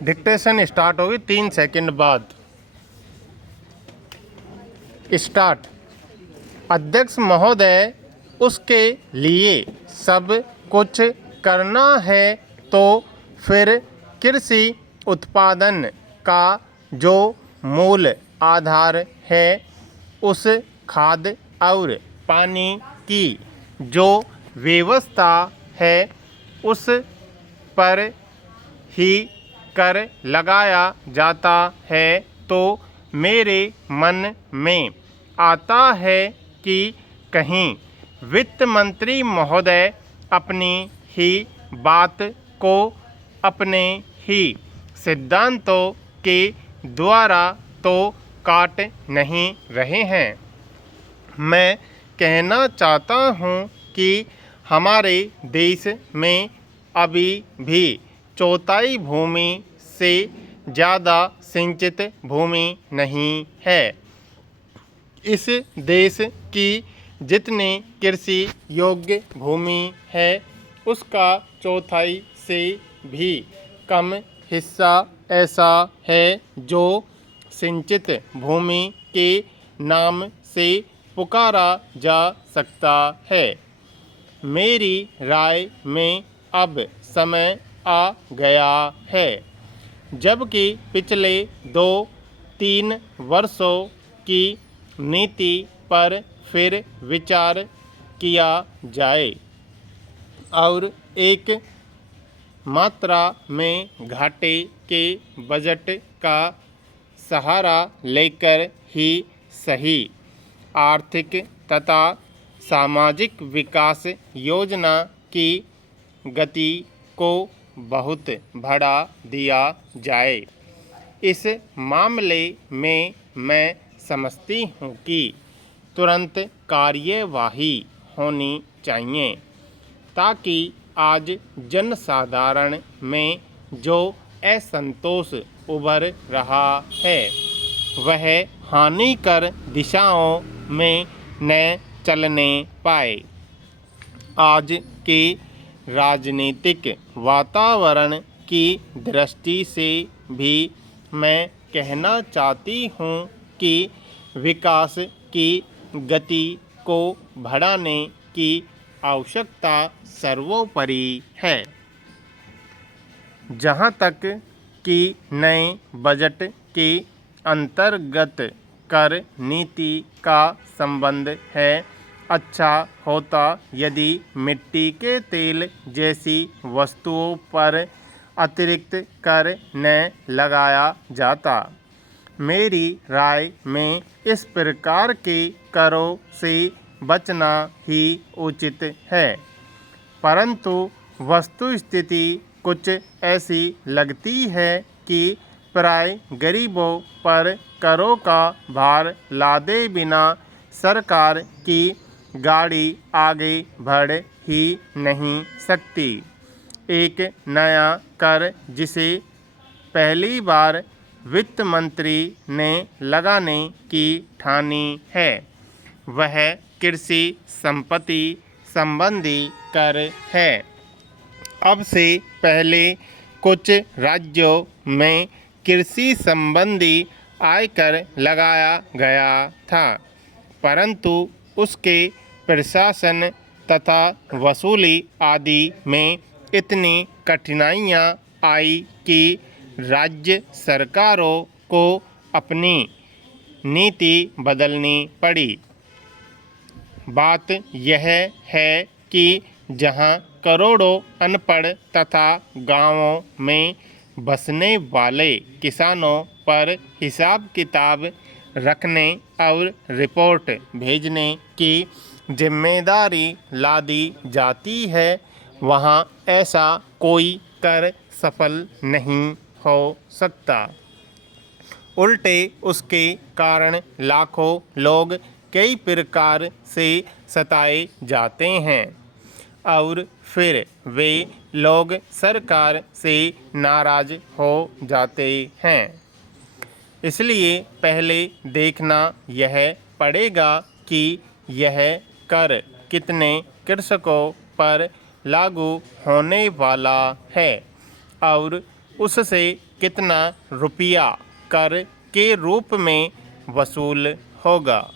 Dictation start होगी 3 second बाद। Start. अध्यक्ष महोदय, उसके लिए सब कुछ करना है तो फिर कृषि उत्पादन का जो मूल आधार है, उस खाद और पानी की जो व्यवस्था है, उस पर ही कर लगाया जाता है, तो मेरे मन में आता है कि कहीं वित्त मंत्री महोदय अपनी ही बात को अपने ही सिद्धांतों के द्वारा तो काट नहीं रहे हैं। मैं कहना चाहता हूँ कि हमारे देश में अभी भी चौथाई भूमि से ज़्यादा सिंचित भूमि नहीं है। इस देश की जितनी कृषि योग्य भूमि है, उसका चौथाई से भी कम हिस्सा ऐसा है जो सिंचित भूमि के नाम से पुकारा जा सकता है। मेरी राय में अब समय आ गया है जबकि पिछले 2-3 वर्षों की नीति पर फिर विचार किया जाए और एक मात्रा में घाटे के बजट का सहारा लेकर ही सही आर्थिक तथा सामाजिक विकास योजना की गति को बहुत बढ़ा दिया जाए। इस मामले में मैं समझती हूँ कि तुरंत कार्यवाही होनी चाहिए ताकि आज जनसाधारण में जो असंतोष उभर रहा है, वह हानिकर दिशाओं में न चलने पाए। आज के राजनीतिक वातावरण की दृष्टि से भी मैं कहना चाहती हूँ कि विकास की गति को बढ़ाने की आवश्यकता सर्वोपरि है। जहाँ तक कि नए बजट के अंतर्गत कर नीति का संबंध है, अच्छा होता यदि मिट्टी के तेल जैसी वस्तुओं पर अतिरिक्त कर न लगाया जाता। मेरी राय में इस प्रकार के करों से बचना ही उचित है, परंतु वस्तुस्थिति कुछ ऐसी लगती है कि प्राय गरीबों पर करों का भार लादे बिना सरकार की गाड़ी आगे बढ़ ही नहीं सकती। एक नया कर जिसे पहली बार वित्त मंत्री ने लगाने की ठानी है, वह कृषि संपत्ति संबंधी कर है। अब से पहले कुछ राज्यों में कृषि संबंधी आयकर लगाया गया था, परंतु उसके प्रशासन तथा वसूली आदि में इतनी कठिनाइयाँ आई कि राज्य सरकारों को अपनी नीति बदलनी पड़ी। बात यह है कि जहाँ करोड़ों अनपढ़ तथा गांवों में बसने वाले किसानों पर हिसाब किताब रखने और रिपोर्ट भेजने की जिम्मेदारी लादी जाती है, वहाँ ऐसा कोई कर सफल नहीं हो सकता। उल्टे उसके कारण लाखों लोग कई प्रकार से सताए जाते हैं और फिर वे लोग सरकार से नाराज़ हो जाते हैं। इसलिए पहले देखना यह पड़ेगा कि यह कर कितने कृषकों पर लागू होने वाला है और उससे कितना रुपया कर के रूप में वसूल होगा।